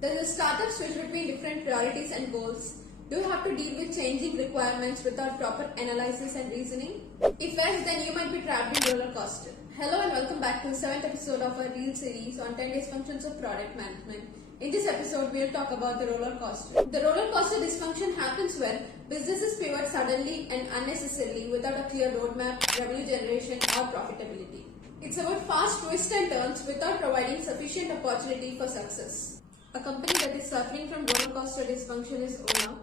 Does a startup switch between different priorities and goals? Do you have to deal with changing requirements without proper analysis and reasoning? If yes, then you might be trapped in roller coaster. Hello and welcome back to the 7th episode of our Reel series on 10 dysfunctions of product management. In this episode, we'll talk about the roller coaster. The roller coaster dysfunction happens when businesses pivot suddenly and unnecessarily without a clear roadmap, revenue generation, or profitability. It's about fast twists and turns without providing sufficient opportunity for success. A company that is suffering from roller coaster dysfunction is Ola.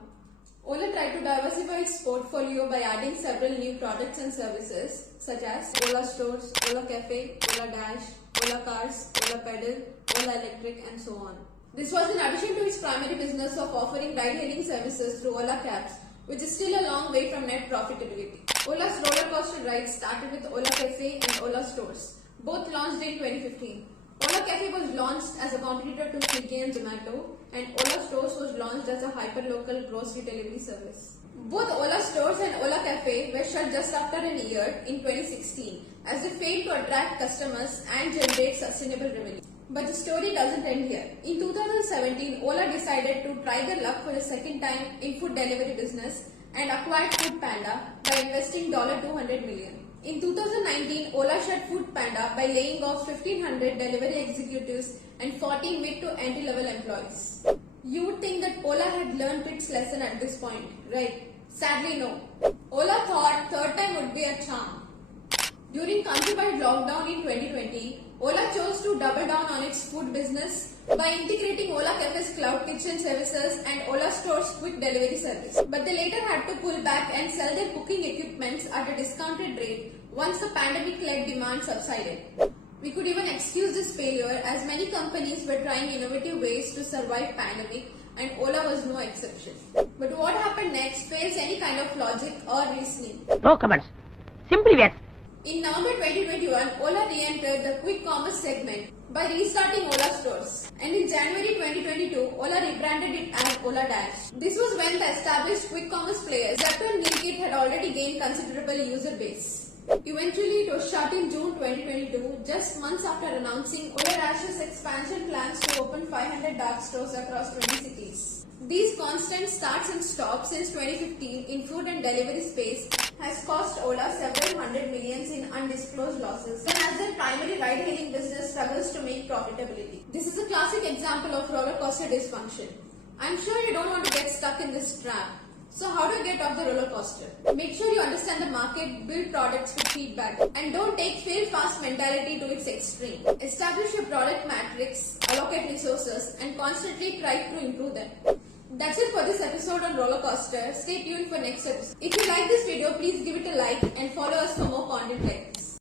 Ola tried to diversify its portfolio by adding several new products and services such as Ola Stores, Ola Cafe, Ola Dash, Ola Cars, Ola Pedal, Ola Electric, and so on. This was in addition to its primary business of offering ride-hailing services through Ola Cabs, which is still a long way from net profitability. Ola's roller coaster ride started with Ola Cafe and Ola Stores, both launched in 2015. Ola Cafe was launched as a competitor to Swiggy and Zomato, and Ola Stores was launched as a hyper-local grocery delivery service. Both Ola Stores and Ola Cafe were shut just after a year in 2016 as they failed to attract customers and generate sustainable revenue. But the story doesn't end here. In 2017, Ola decided to try their luck for the second time in food delivery business and acquired Food Panda by investing $200 million. In 2019, Ola shut Food Panda by laying off 1,500 delivery executives and 40 mid to entry-level employees. You would think that Ola had learned its lesson at this point, right? Sadly, no. Ola thought third time would be a charm. During countrywide lockdown in 2020, Ola chose to double down on its food business by integrating Ola Cafe's cloud kitchen services and Ola Store's quick delivery service. But they later had to pull back and sell their cooking equipments at a discounted rate once the pandemic-led demand subsided. We could even excuse this failure as many companies were trying innovative ways to survive pandemic, and Ola was no exception. But what happened next fails any kind of logic or reasoning. No comments. Simply yes. In November 2021, Ola re-entered the quick commerce segment by restarting Ola Stores. And in January 2022, Ola rebranded it as Ola Dash. This was when the established quick commerce players, Zepto and Blinkit, had already gained considerable user base. Eventually, it was shut in June 2022, just months after announcing Ola Dash's expansion plans to open 500 dark stores across 20 cities. These constant starts and stops since 2015 in food and delivery space has cost Ola several hundred millions in undisclosed losses, even as their primary ride-hailing business struggles to make profitability. This is a classic example of roller coaster dysfunction. I'm sure you don't want to get stuck in this trap. So how do you get off the roller coaster? Make sure you understand the market, build products with feedback, and don't take fail fast mentality to its extreme. Establish your product matrix, allocate resources, and constantly try to improve them. That's it for this episode on roller coaster. Stay tuned for next episode. If you like this video, please give it a like and follow us for more content like this.